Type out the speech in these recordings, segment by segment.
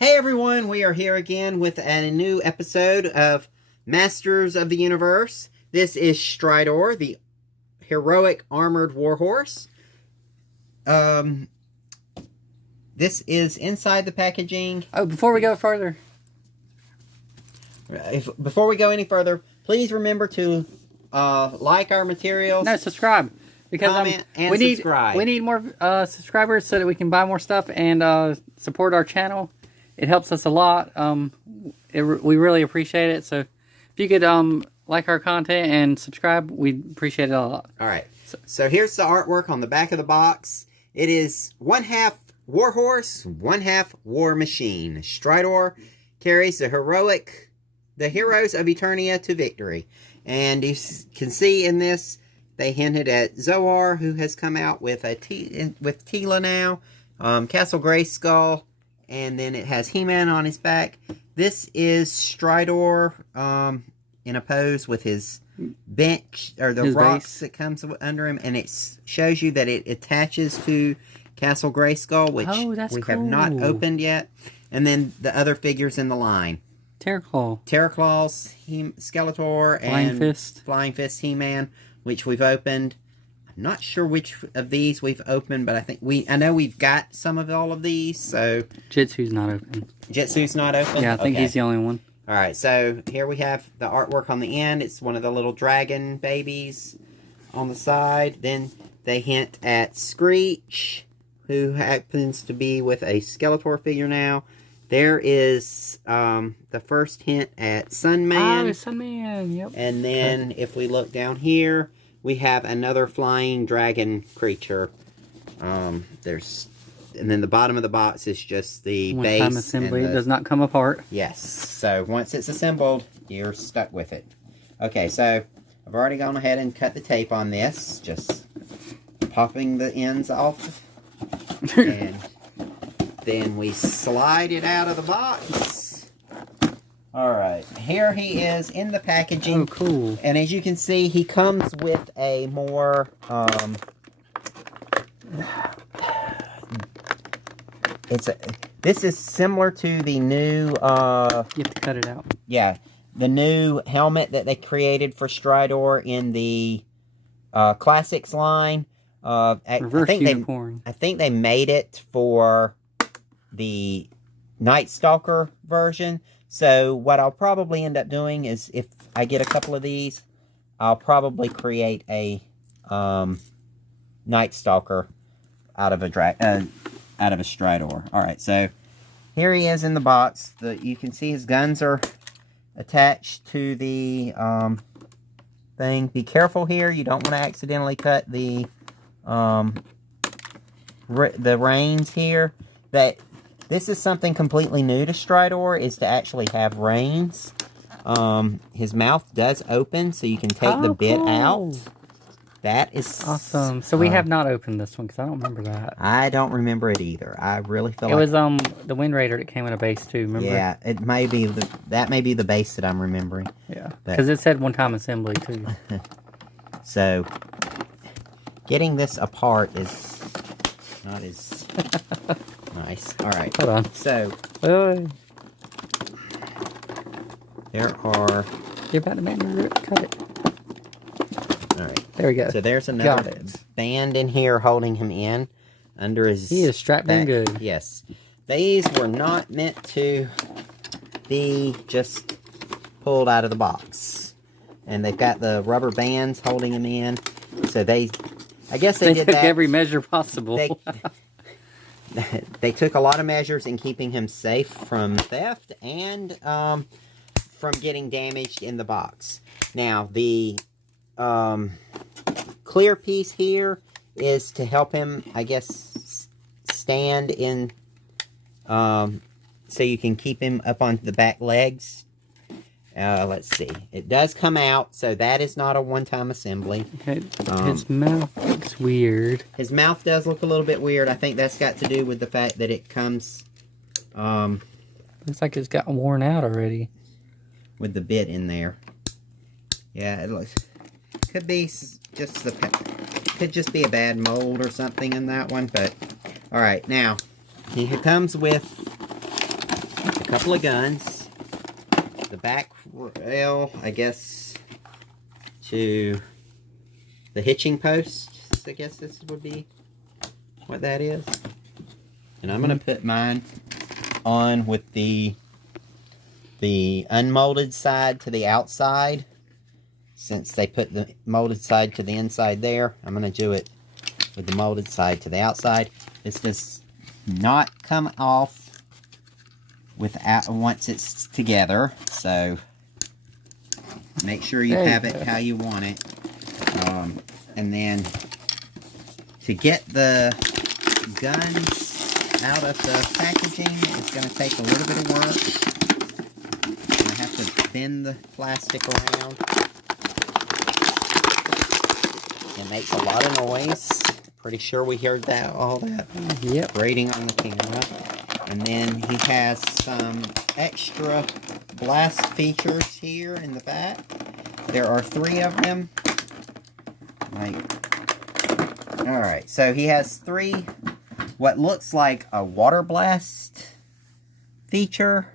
Hey everyone, we are here again with a new episode of Masters of the Universe. This is Stridor, the heroic armored warhorse. This is inside the packaging. Oh, before we go further. Before we go any further, please remember to like our materials. No, subscribe. Because comment and subscribe. We need more subscribers so that we can buy more stuff and support our channel. It helps us a lot. We really appreciate it. So if you could like our content and subscribe, we'd appreciate it a lot. All right. So here's the artwork on the back of the box. It is 1/2 warhorse, 1/2 war machine. Stridor carries the heroes of Eternia to victory. And you can see in this, they hinted at Zoar, who has come out with with Tila now, Castle Grayskull, and then it has He-Man on his back. This is Stridor in a pose with his bench, or the rocks that comes under him, and it shows you that it attaches to Castle Grayskull, which we have not opened yet. And then the other figures in the line. Terraclaw's Skeletor, and Flying Fist He-Man, which we've opened. I'm not sure which of these we've opened, but I know we've got some of all of these, so... Jitsu's not open. Jitsu's not open? Yeah, I think he's the only one. Alright, so here we have the artwork on the end. It's one of the little dragon babies on the side. Then they hint at Screech, who happens to be with a Skeletor figure now. There is the first hint at Sunman. Oh, Sunman, yep. And then if we look down here, we have another flying dragon creature. And then the bottom of the box is just the base. One-time assembly. It does not come apart. Yes. So once it's assembled, you're stuck with it. Okay, so I've already gone ahead and cut the tape on this. Just popping the ends off. And then we slide it out of the box. Alright, here he is in the packaging. Oh, cool. And as you can see, he comes with a more, this is similar to the new, you have to cut it out. Yeah, the new helmet that they created for Stridor in the, Classics line. Reverse unicorn. I think they made it for the Night Stalker version. So what I'll probably end up doing is, if I get a couple of these, I'll probably create a Night Stalker out of a Stridor. All right, so here he is in the box. You can see his guns are attached to the thing. Be careful here; you don't want to accidentally cut the reins here. This is something completely new to Stridor, is to actually have reins. His mouth does open, so you can take the bit out. That is awesome. So we have not opened this one, because I don't remember that. I don't remember it either. I really feel it was the Wind Raider that came in a base too, remember? Yeah, it may be that may be the base that I'm remembering. Yeah, because it said one-time assembly too. So getting this apart is not as nice. All right. Hold on. So there are. You're about to make me cut it. All right. There we go. So there's another band in here holding him in under his. He is strapped in good. Yes. These were not meant to be just pulled out of the box, and they've got the rubber bands holding him in. So I guess they did took that. Every measure possible. They took a lot of measures in keeping him safe from theft and from getting damaged in the box. Now, the clear piece here is to help him, I guess, stand in, so you can keep him up on the back legs. Let's see. It does come out, so that is not a one-time assembly. Okay. His mouth looks weird. His mouth does look a little bit weird. I think that's got to do with the fact that it comes... looks like it's gotten worn out already. With the bit in there. Yeah, it looks... Could be just could just be a bad mold or something in that one, but... Alright, now, he comes with couple of guns. The back rail, I guess, to the hitching post. I guess this would be what that is. And I'm going to put mine on with the unmolded side to the outside. Since they put the molded side to the inside there, I'm going to do it with the molded side to the outside. This does not come off without once it's together, so make sure you have it how you want it. And then to get the guns out of the packaging, it's going to take a little bit of work. I have to bend the plastic around. It makes a lot of noise. Pretty sure we heard that, all that grating on the camera. And then he has some extra blast features here in the back. There are 3 of them. Alright, so he has 3 what looks like a water blast feature.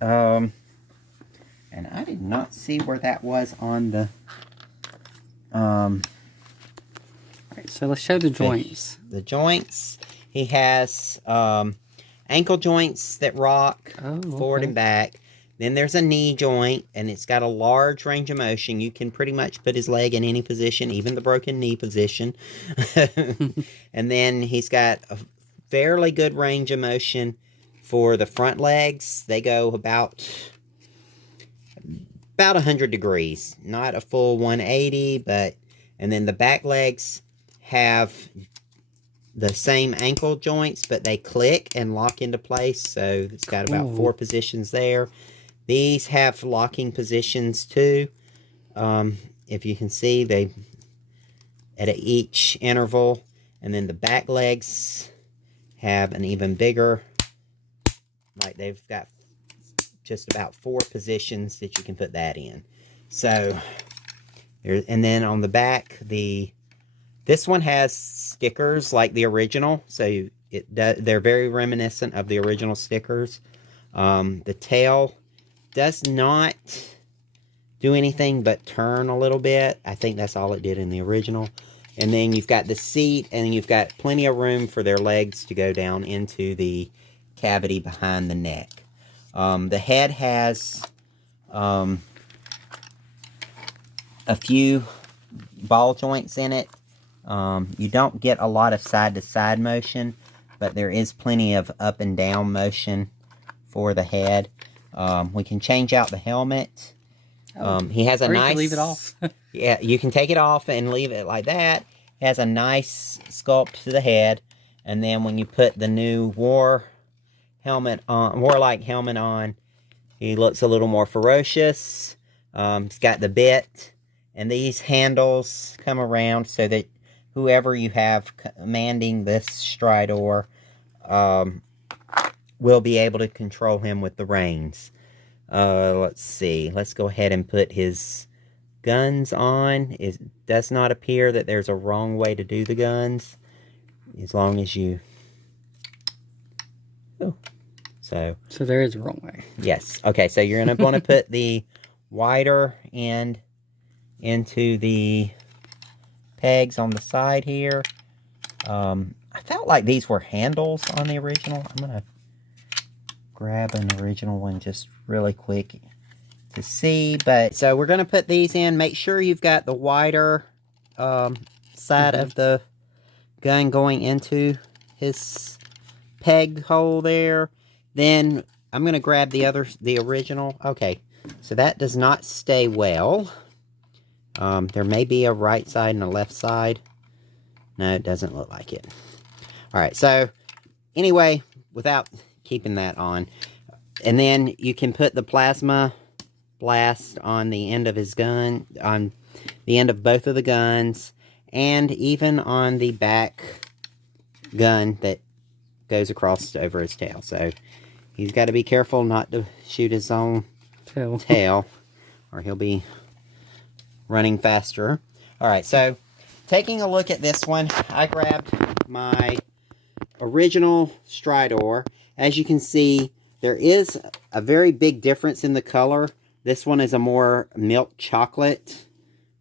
And I did not see where that was on the Alright, so let's show the joints. The joints. He has ankle joints that rock forward and back. Then there's a knee joint, and it's got a large range of motion. You can pretty much put his leg in any position, even the broken knee position. And then he's got a fairly good range of motion for the front legs. They go about 100 degrees. Not a full 180, but... And then the back legs have the same ankle joints, but they click and lock into place. So it's got about 4 positions there. These have locking positions too. If you can see, they at each interval. And then the back legs have an even bigger, like they've got just about 4 positions that you can put that in. So, and then on the back, this one has stickers like the original. So they're very reminiscent of the original stickers. The tail does not do anything but turn a little bit. I think that's all it did in the original. And then you've got the seat, and you've got plenty of room for their legs to go down into the cavity behind the neck. The head has a few ball joints in it. You don't get a lot of side-to-side motion, but there is plenty of up and down motion for the head. We can change out the helmet. He has a nice... You can leave it off. Yeah, you can take it off and leave it like that. It has a nice sculpt to the head. And then when you put the new warlike helmet on, he looks a little more ferocious. It's got the bit. And these handles come around so that whoever you have commanding this Stridor will be able to control him with the reins. Let's see. Let's go ahead and put his guns on. It does not appear that there's a wrong way to do the guns. As long as you... Oh. So there is a wrong way. Yes. Okay, so you're going to want to put the wider end into the pegs on the side here. I felt like these were handles on the original. I'm going to grab an original one just really quick to see. But so we're going to put these in. Make sure you've got the wider side of the gun going into his peg hole there. Then I'm going to grab the original. Okay, so that does not stay well. There may be a right side and a left side. No, it doesn't look like it. Alright, so anyway, without keeping that on. And then you can put the plasma blast on the end of his gun, on the end of both of the guns, and even on the back gun that goes across over his tail. So he's got to be careful not to shoot his own tail or he'll be running faster. Alright, so taking a look at this one, I grabbed my original Stridor. As you can see, There is a very big difference in the color. This one is a more milk chocolate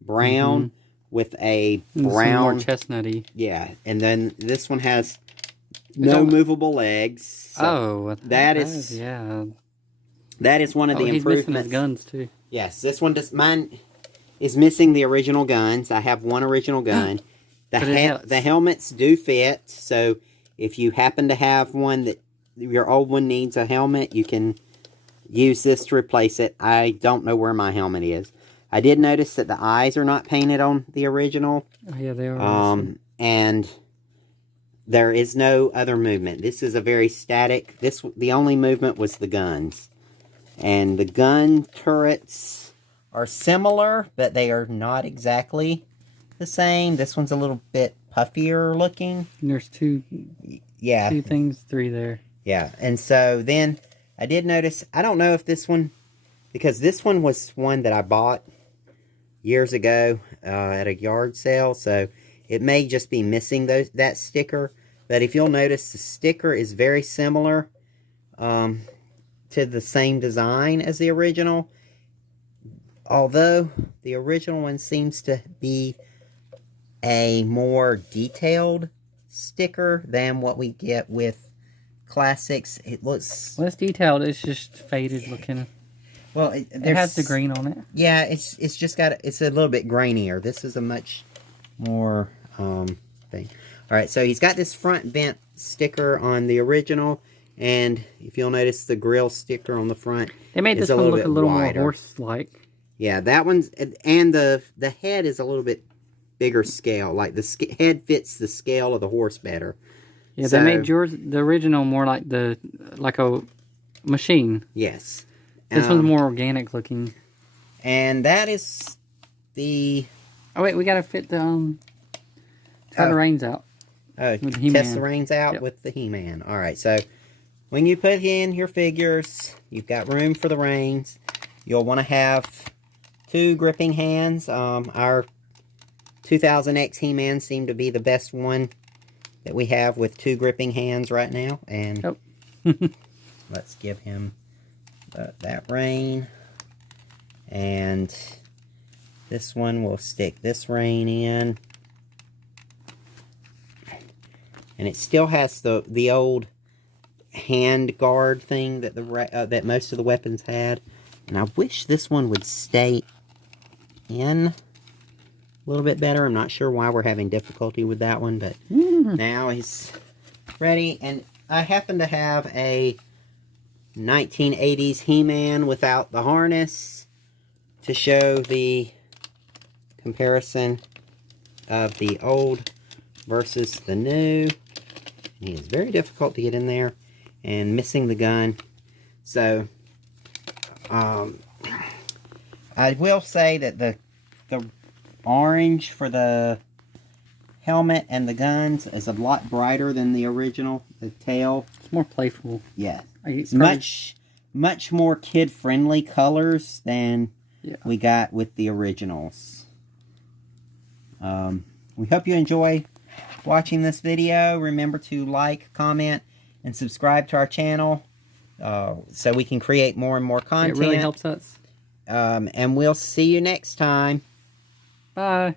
brown with a brown... more chestnutty. Yeah, and then this one has no movable legs. So that is one of the improvements. He's missing his guns too. Yes, this one does. Mine is missing the original guns. I have one original gun. The helmets do fit, so if you happen to have one that your old one needs a helmet, you can use this to replace it. I don't know where my helmet is. I did notice that the eyes are not painted on the original. Oh, yeah, they are. And there is no other movement. This is a very static. The only movement was the guns. And the gun turrets are similar, but they are not exactly the same. This one's a little bit puffier looking. And there's two things, three there. Yeah, and so then I did notice, I don't know if this one, because this one was one that I bought years ago at a yard sale, so it may just be missing that sticker. But if you'll notice, the sticker is very similar to the same design as the original. Although the original one seems to be a more detailed sticker than what we get with classics. It looks less detailed. It's just faded looking. Well, it has the green on it. Yeah, it's just got it's a little bit grainier. This is a much more thing. All right, so he's got this front vent sticker on the original, and if you'll notice the grill sticker on the front, they made this one look a little more horse-like. Yeah, that one's, and the head is a little bit bigger scale. Like the head fits the scale of the horse better. Yeah, so, they made the original more like a machine. Yes. This one's more organic looking. And that is the... Oh, wait, we got to fit the, try the reins out. Test the reins out with the He-Man. All right, so when you put in your figures, you've got room for the reins. You'll want to have 2 gripping hands. Our 2000X He-Man seemed to be the best one that we have with 2 gripping hands right now. And let's give him that rein. And this one will stick this rein in. And it still has the old hand guard thing that that most of the weapons had. And I wish this one would stay in a little bit better. I'm not sure why we're having difficulty with that one, but now he's ready. And I happen to have a 1980s He-Man without the harness to show the comparison of the old versus the new. And he is very difficult to get in there and missing the gun. So I will say that the orange for the helmet and the guns is a lot brighter than the original. The tail. It's more playful. Yeah. It's much more kid-friendly colors than we got with the originals. We hope you enjoy watching this video. Remember to like, comment, and subscribe to our channel so we can create more and more content. It really helps us. And we'll see you next time. Bye.